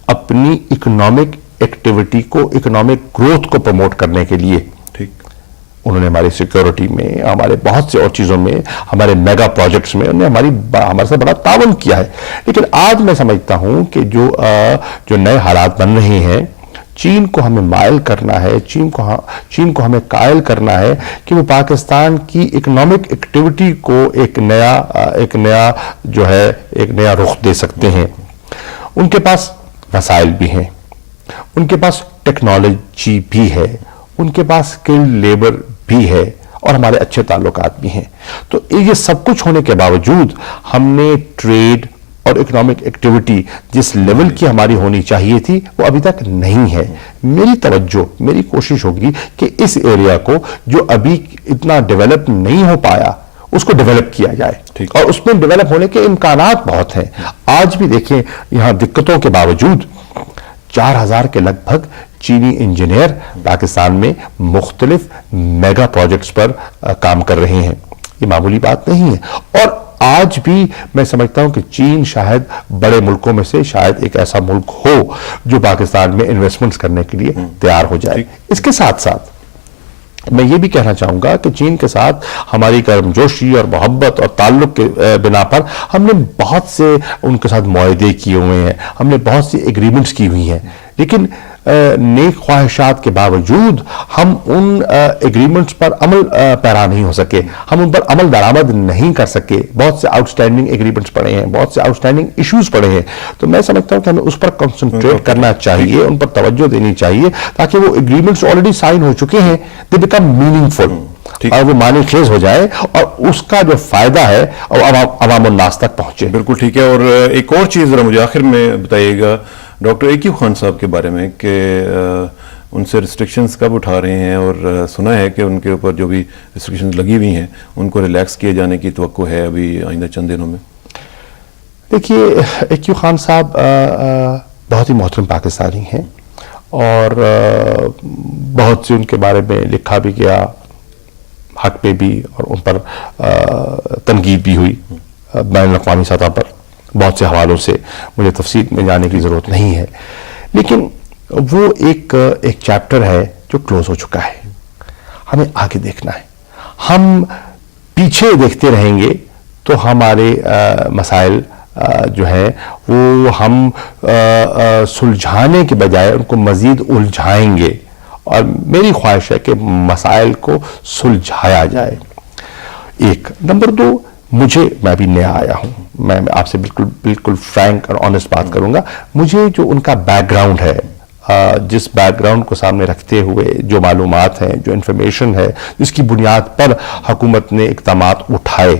اپنی اکنامک ایکٹیویٹی کو, اکنامک گروتھ کو پروموٹ کرنے کے لیے. ٹھیک, انہوں نے ہماری سیکیورٹی میں, ہمارے بہت سے اور چیزوں میں, ہمارے میگا پروجیکٹس میں انہوں نے ہمارے سے بڑا تعاون کیا ہے. لیکن آج میں سمجھتا ہوں کہ جو نئے حالات بن رہے ہیں, چین کو ہمیں مائل کرنا ہے, چین کو ہمیں قائل کرنا ہے کہ وہ پاکستان کی اکنامک ایکٹیویٹی کو ایک نیا رخ دے سکتے ہیں. ان کے پاس وسائل بھی ہیں, ان کے پاس ٹیکنالوجی بھی ہے, ان کے پاس اسکلڈ لیبر بھی ہے, اور ہمارے اچھے تعلقات بھی ہیں. تو یہ سب کچھ ہونے کے باوجود ہم نے ٹریڈ اور اکنامک ایکٹیویٹی جس لیول کی ہماری ہونی چاہیے تھی وہ ابھی تک نہیں ہے. میری کوشش ہوگی کہ اس ایریا کو جو ابھی اتنا ڈیولپ نہیں ہو پایا اس کو ڈیولپ کیا جائے, اور اس میں ڈیولپ ہونے کے امکانات بہت ہیں. آج بھی دیکھیں یہاں دقتوں کے باوجود 4000 کے لگ بھگ چینی انجینئر پاکستان میں مختلف میگا پروجیکٹس پر کام کر رہے ہیں. یہ معمولی بات نہیں ہے. اور آج بھی میں سمجھتا ہوں کہ چین شاید بڑے ملکوں میں سے شاید ایک ایسا ملک ہو جو پاکستان میں انویسٹمنٹس کرنے کے لیے تیار ہو جائے. اس کے ساتھ ساتھ میں یہ بھی کہنا چاہوں گا کہ چین کے ساتھ ہماری گرمجوشی اور محبت اور تعلق کے بنا پر ہم نے بہت سے ان کے ساتھ معاہدے کیے ہوئے ہیں, ہم نے بہت سی ایگریمنٹس کی ہوئی ہیں, لیکن نیک خواہشات کے باوجود ہم ان ایگریمنٹس پر عمل پیرا نہیں ہو سکے, ہم ان پر عمل درآمد نہیں کر سکے. بہت سے آؤٹ اسٹینڈنگ ایگریمنٹس پڑے ہیں, بہت سے آؤٹ اسٹینڈنگ ایشوز پڑے ہیں. تو میں سمجھتا ہوں کہ ہمیں اس پر کنسنٹریٹ کرنا چاہیے, ان پر توجہ دینی چاہیے, تاکہ وہ ایگریمنٹس آلریڈی سائن ہو چکے ہیں دے بیکم میننگ فل, اور وہ معنی خیز ہو جائے, اور اس کا جو فائدہ ہے عوام الناس تک پہنچے. بالکل ٹھیک ہے. اور ایک اور چیز ذرا مجھے آخر میں بتائیے گا ڈاکٹر ایکیو خان صاحب کے بارے میں, کہ ان سے ریسٹرکشنز کب اٹھا رہے ہیں, اور سنا ہے کہ ان کے اوپر جو بھی ریسٹرکشنز لگی ہوئی ہیں ان کو ریلیکس کیے جانے کی توقع ہے ابھی آئندہ چند دنوں میں. دیکھیے ایکیو خان صاحب بہت ہی محترم پاکستانی ہیں, اور بہت سے ان کے بارے میں لکھا بھی گیا, حق پہ بھی, اور ان پر تنقید بھی ہوئی بین الاقوامی سطح پر. بہت سے حوالوں سے مجھے تفصیل میں جانے کی ضرورت نہیں ہے, لیکن وہ ایک چیپٹر ہے جو کلوز ہو چکا ہے. ہمیں آگے دیکھنا ہے. ہم پیچھے دیکھتے رہیں گے تو ہمارے مسائل جو ہیں وہ ہم سلجھانے کے بجائے ان کو مزید الجھائیں گے, اور میری خواہش ہے کہ مسائل کو سلجھایا جائے. ایک نمبر 2, میں ابھی نیا آیا ہوں, میں آپ سے بالکل فرینک اور آنیسٹ بات کروں گا. مجھے جو ان کا بیک گراؤنڈ ہے, جس بیک گراؤنڈ کو سامنے رکھتے ہوئے جو معلومات ہیں, جو انفارمیشن ہے, جس کی بنیاد پر حکومت نے اقدامات اٹھائے,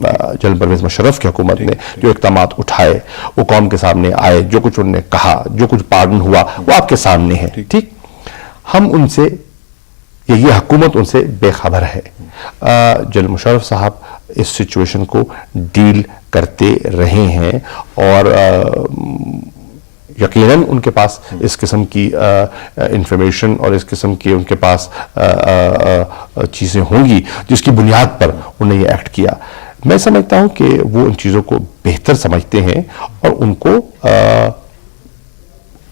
جنرل پرویز مشرف کی حکومت نے جو اقدامات اٹھائے وہ قوم کے سامنے آئے, جو کچھ انہوں نے کہا, جو کچھ پارڈن ہوا وہ آپ کے سامنے ہے. ٹھیک, ہم ان سے, یہ حکومت ان سے بے خبر ہے. جنرل مشرف صاحب اس سچویشن کو ڈیل کرتے رہے ہیں, اور یقیناً ان کے پاس اس قسم کی انفارمیشن اور اس قسم کی ان کے پاس چیزیں ہوں گی جس کی بنیاد پر انہوں نے یہ ایکٹ کیا. میں سمجھتا ہوں کہ وہ ان چیزوں کو بہتر سمجھتے ہیں, اور ان کو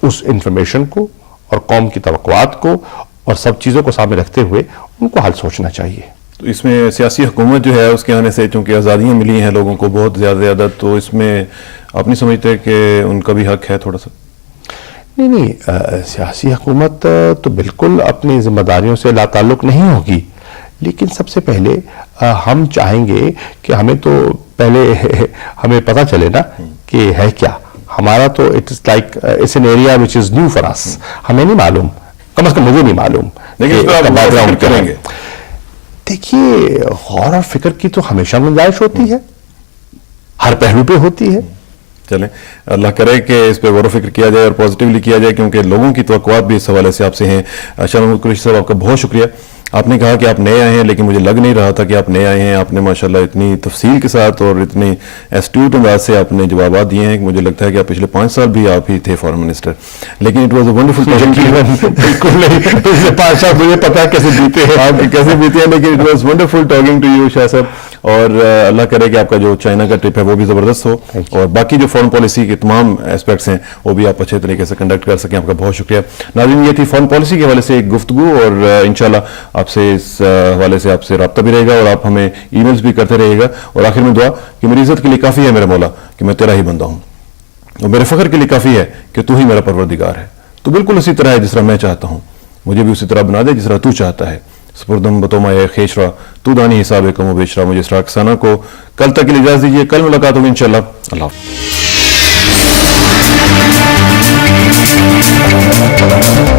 اس انفارمیشن کو اور قوم کی توقعات کو اور سب چیزوں کو سامنے رکھتے ہوئے ان کو حل سوچنا چاہیے. تو اس میں سیاسی حکومت جو ہے اس کے آنے سے چونکہ آزادیاں ملی ہیں لوگوں کو بہت زیادہ, تو اس میں آپ نہیں سمجھتے کہ ان کا بھی حق ہے تھوڑا سا؟ نہیں, سیاسی حکومت تو بالکل اپنی ذمہ داریوں سے لا تعلق نہیں ہوگی, لیکن سب سے پہلے ہم چاہیں گے کہ ہمیں تو پہلے ہمیں پتہ چلے نا کہ ہے کیا. ہمارا تو it's like it's an area which is new for us, ہمیں نہیں معلوم, کم از کم مجھے نہیں معلوم. لیکن کریں گے. دیکھیے غور اور فکر کی تو ہمیشہ گنجائش ہوتی ہے, ہر پہلو پہ ہوتی ہے. چلیں اللہ کرے کہ اس پہ غور و فکر کیا جائے اور پازیٹیولی کیا جائے, کیونکہ لوگوں کی توقعات بھی اس حوالے سے آپ سے ہیں. شاہ محمود قریشی صاحب آپ کا بہت شکریہ. آپ نے کہا کہ آپ نئے آئے ہیں, لیکن مجھے لگ نہیں رہا تھا کہ آپ نئے آئے ہیں. آپ نے ماشاءاللہ اتنی تفصیل کے ساتھ اور اتنی ایسٹیوٹ انداز سے آپ نے جوابات دیے ہیں کہ مجھے لگتا ہے کہ آپ پچھلے 5 سال بھی آپ ہی تھے فارن منسٹر. لیکن اٹ واز اے ونڈرفل بالکل نہیں, پچھلے 5 سال مجھے پتا ہے کیسے بیتے ہیں, آپ کیسے بیتے ہیں, لیکن it was wonderful talking to you Shah Sahib. اور اللہ کرے کہ آپ کا جو چائنا کا ٹرپ ہے وہ بھی زبردست ہو اور باقی جو فارن پالیسی کے تمام اسپیکٹس ہیں وہ بھی آپ اچھے طریقے سے کنڈکٹ کر سکیں. آپ کا بہت شکریہ. ناظرین یہ تھی فارن پالیسی کے حوالے سے ایک گفتگو اور انشاءاللہ آپ سے اس حوالے سے آپ سے رابطہ بھی رہے گا اور آپ ہمیں ای میلز بھی کرتے رہیے گا. اور آخر میں دعا کہ میری عزت کے لیے کافی ہے میرے مولا کہ میں تیرا ہی بندہ ہوں اور میرے فخر کے لیے کافی ہے کہ تو ہی میرا پروردگار ہے. تو بالکل اسی طرح ہے جس طرح میں چاہتا ہوں, مجھے بھی اسی طرح بنا دے جس طرح تو چاہتا ہے. سپردم بتوما خیشرا تو دانی حساب کم و بیشرا. مجھے اسراق ثنا کو کل تک کے لیے اجازت دیجیے. کل ملاقات ہوگی انشاءاللہ. اللہ حافظ.